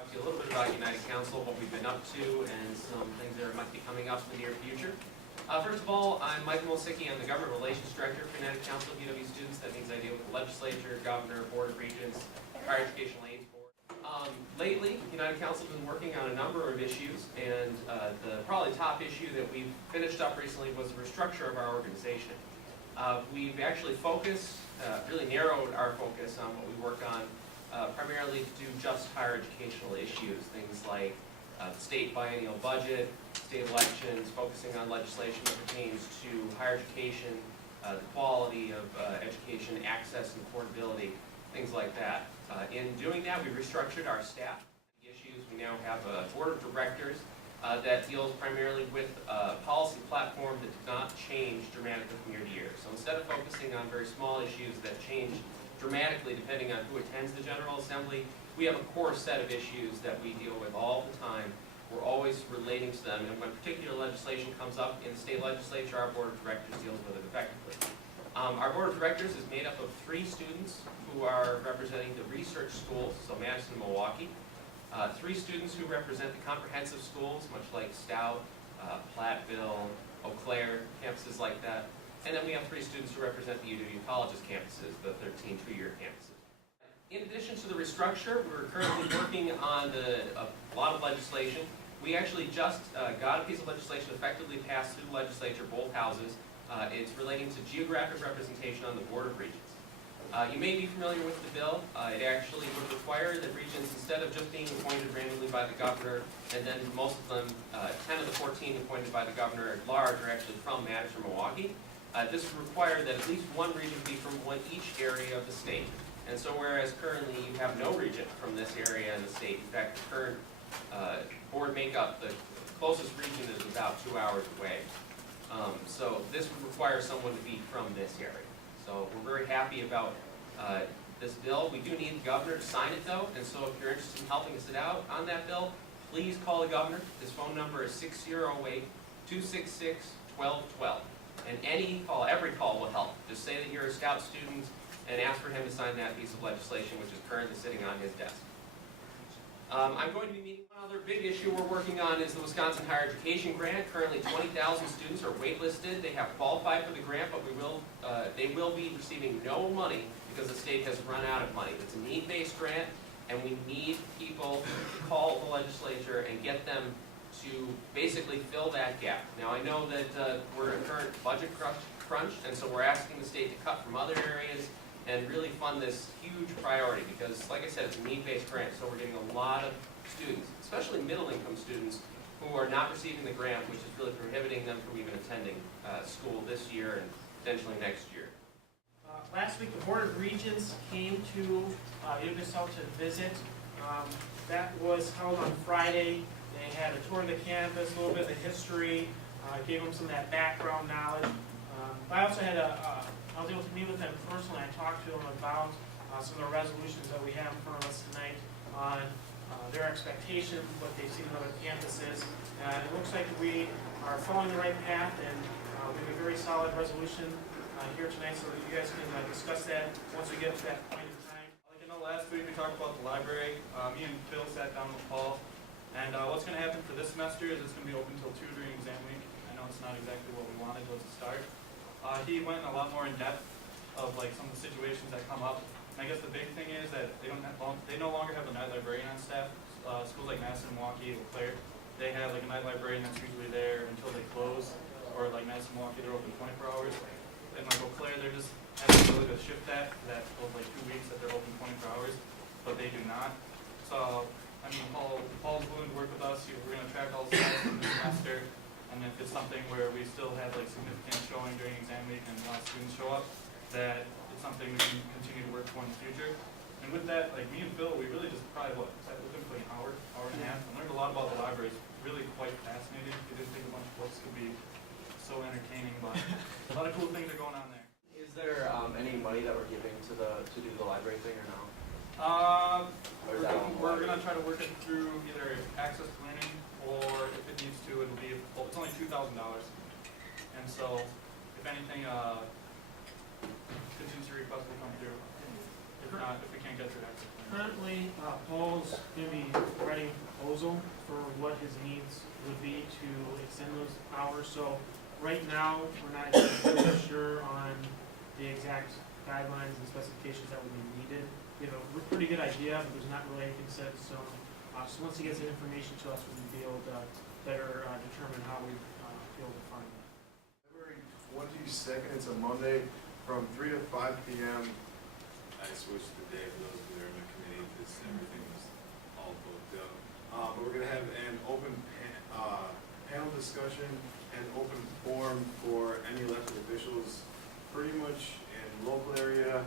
talk to you a little bit about United Council, what we've been up to, and some things that might be coming up in the near future. First of all, I'm Michael Mosicki. I'm the Government Relations Director for United Council of UW students. That means I deal with the legislature, governor, board of regents, higher educational aids board. Lately, United Council has been working on a number of issues, and the probably top issue that we've finished up recently was the restructure of our organization. We've actually focused, really narrowed our focus on what we work on, primarily to do just higher educational issues, things like the state biennial budget, state elections, focusing on legislation that pertains to higher education, the quality of education, access and affordability, things like that. In doing that, we restructured our staff. The issues, we now have a board of directors that deals primarily with a policy platform that did not change dramatically from year to year. So instead of focusing on very small issues that change dramatically depending on who attends the General Assembly, we have a core set of issues that we deal with all the time. We're always relating to them, and when particular legislation comes up in the state legislature, our board of directors deals with it effectively. Our board of directors is made up of 3 students who are representing the research schools, so Madison and Milwaukee, 3 students who represent the comprehensive schools, much like Stout, Platteville, Eau Claire, campuses like that, and then we have 3 students who represent the UW College's campuses, the 13 two-year campuses. In addition to the restructure, we're currently working on a lot of legislation. We actually just got a piece of legislation effectively passed through the legislature, both houses. It's relating to geographic representation on the Board of Regents. You may be familiar with the bill. It actually would require that regents, instead of just being appointed randomly by the governor, and then most of them, 10 of the 14 appointed by the governor at large are actually from Madison or Milwaukee. This would require that at least one regent be from each area of the state. And so whereas currently you have no regent from this area in the state, in fact the current board makeup, the closest region is about 2 hours away. So this would require someone to be from this area. So we're very happy about this bill. We do need the governor to sign it though, and so if you're interested in helping us out on that bill, please call the governor. His phone number is 608-266-1212. And any call, every call will help. Just say that you're a Scout student and ask for him to sign that piece of legislation which is currently sitting on his desk. I'm going to be meeting one other big issue we're working on is the Wisconsin Higher Education Grant. Currently 20,000 students are waitlisted. They have qualified for the grant, but they will be receiving no money because the state has run out of money. It's a need-based grant, and we need people to call the legislature and get them to basically fill that gap. Now I know that we're in current budget crunch, and so we're asking the state to cut from other areas and really fund this huge priority because, like I said, it's a need-based grant, so we're getting a lot of students, especially middle-income students, who are not receiving the grant, which is really prohibiting them from even attending school this year and potentially next year. Last week, the Board of Regents came to UW South to visit. That was held on Friday. They had a tour of the campus, a little bit of the history, gave them some of that background knowledge. I also had I was able to meet with them personally. I talked to them about some of the resolutions that we have in front of us tonight on their expectations, what they've seen in other campuses. And it looks like we are following the right path, and we have a very solid resolution here tonight so that you guys can discuss that once we get to that point in time. Like last week we talked about the library. Me and Phil sat down with Paul, and what's going to happen for this semester is it's going to be open until 2 during exam week. I know it's not exactly what we wanted at the start. He went in a lot more in depth of like some of the situations that come up. And I guess the big thing is that they no longer have a night librarian on staff. Schools like Madison, Milwaukee, Eau Claire, they have like a night librarian that's usually there until they close. Or like Madison, Milwaukee, they're open 24 hours. And like Eau Claire, they're just having the ability to shift that those like 2 weeks that they're open 24 hours, but they do not. So I mean, Paul's willing to work with us. We're going to track all the stats from this semester. And if it's something where we still have like significant showing during exam week and a lot of students show up, that it's something we can continue to work for in the future. And with that, like me and Phil, we really just probably sat with him for an hour and a half, and learned a lot about the library. It's really quite fascinating. We didn't think a bunch of books could be so entertaining, but a lot of cool things are going on there. Is there any money that we're giving to do the library thing or no? We're going to try to work it through either access to learning, or if it needs to, it'll be, well, it's only $2,000. And so, if anything, contingency request will come through. If not, if we can't get through access to learning. currently, Paul's gonna be writing a proposal for what his needs would be to extend those hours. So right now, we're not exactly sure on the exact guidelines and specifications that would be needed. We have a pretty good idea, but there's not really anything set in stone. So once he gets that information to us, we'll be able to better determine how we feel to fund that. February 22nd, it's a Monday, from 3 to 5 p.m. I switched the day for those who are in the committee because everything was all booked up. But we're going to have an open panel discussion and open forum for any elected officials, pretty much in local area,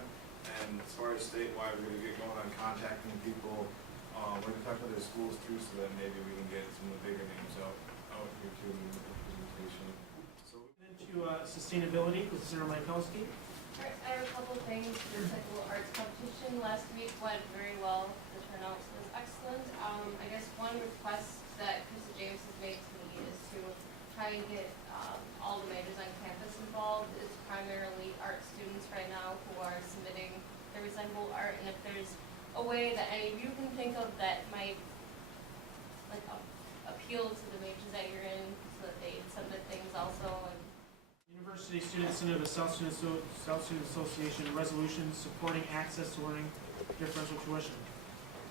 and as far as statewide, we're going to get going on contacting people. We're going to talk to their schools too, so that maybe we can get some of the bigger names out here too in the presentation. So Into sustainability with Sarah Mykowski. I have a couple of things. The cycle arts competition last week went very well. The turnout was excellent. I guess one request that Krista James has made to me is to try and get all the majors on campus involved. It's primarily art students right now who are submitting their recyclable art, and if there's a way that any of you can think of that might like appeal to the majors that you're in, so that they submit things also. And University Student Center of the South Student Association resolution supporting access to learning differential tuition.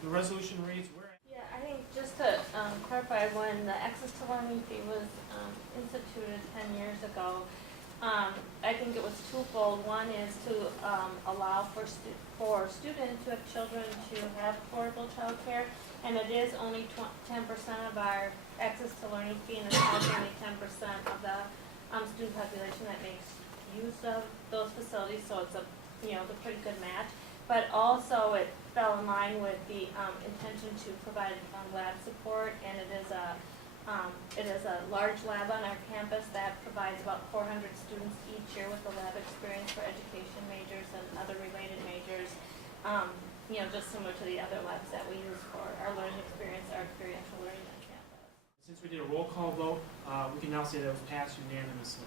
The resolution reads, Yeah, I think just to clarify, when the access to learning fee was instituted 10 years ago, I think it was twofold. One is to allow for students who have children to have affordable childcare, and it is only 10% of our access to learning fee, and it's also only 10% of the student population that makes use of those facilities. So it's a pretty good match. But also it fell in line with the intention to provide lab support, and it is a large lab on our campus that provides about 400 students each year with the lab experience for education majors and other related majors. Just similar to the other labs that we use for our learning experience, our experiential learning on campus. since we did a roll call vote, we can now say that it was passed unanimously.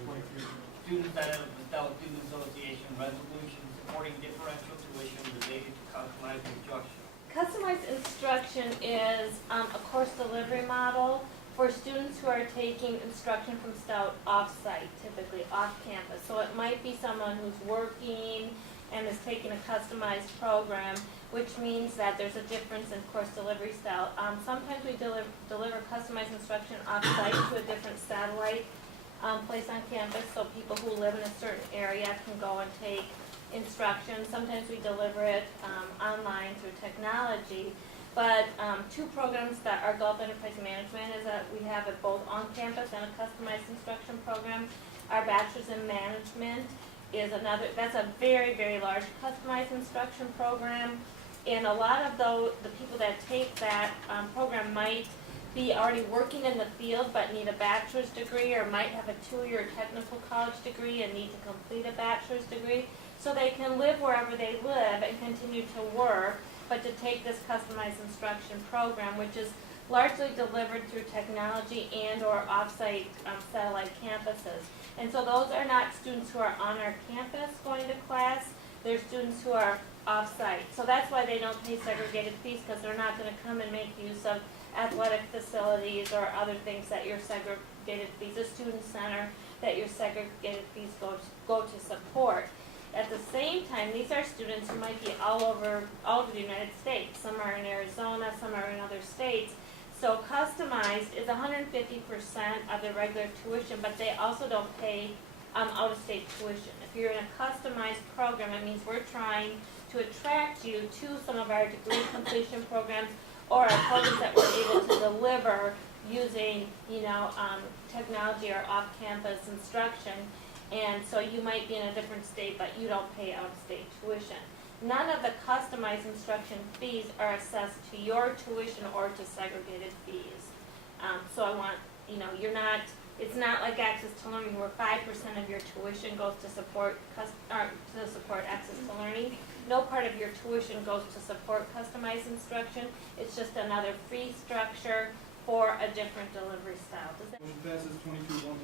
23-0. Student Senate of the South Student Association resolution supporting differential tuition related to customized instruction. Customized instruction is a course delivery model for students who are taking instruction from Stout off-site, typically off-campus. So it might be someone who's working and is taking a customized program, which means that there's a difference in course delivery style. Sometimes we deliver customized instruction off-site to a different satellite place on campus, so people who live in a certain area can go and take instruction. Sometimes we deliver it online through technology. But two programs that our Gulf Enterprise Management is that we have it both on campus and a customized instruction program. Our Bachelor's in Management is another, that's a very, very large customized instruction program. And a lot of the people that take that program might be already working in the field but need a bachelor's degree, or might have a 2-year technical college degree and need to complete a bachelor's degree. So they can live wherever they live and continue to work, but to take this customized instruction program, which is largely delivered through technology and or off-site satellite campuses. And so those are not students who are on our campus going to class, they're students who are off-site. So that's why they don't pay segregated fees, because they're not going to come and make use of athletic facilities or other things that your segregated fees, a student center that your segregated fees go to support. At the same time, these are students who might be all over the United States. Some are in Arizona, some are in other states. So customized is 150% of the regular tuition, but they also don't pay out-of-state tuition. If you're in a customized program, it means we're trying to attract you to some of our degree completion programs or our programs that we're able to deliver using, technology or off-campus instruction. And so you might be in a different state, but you don't pay out-of-state tuition. None of the customized instruction fees are assessed to your tuition or to segregated fees. So I want, it's not like access to learning where 5% of your tuition goes to support access to learning. No part of your tuition goes to support customized instruction. It's just another fee structure for a different delivery style. Motion passes 22-1-1.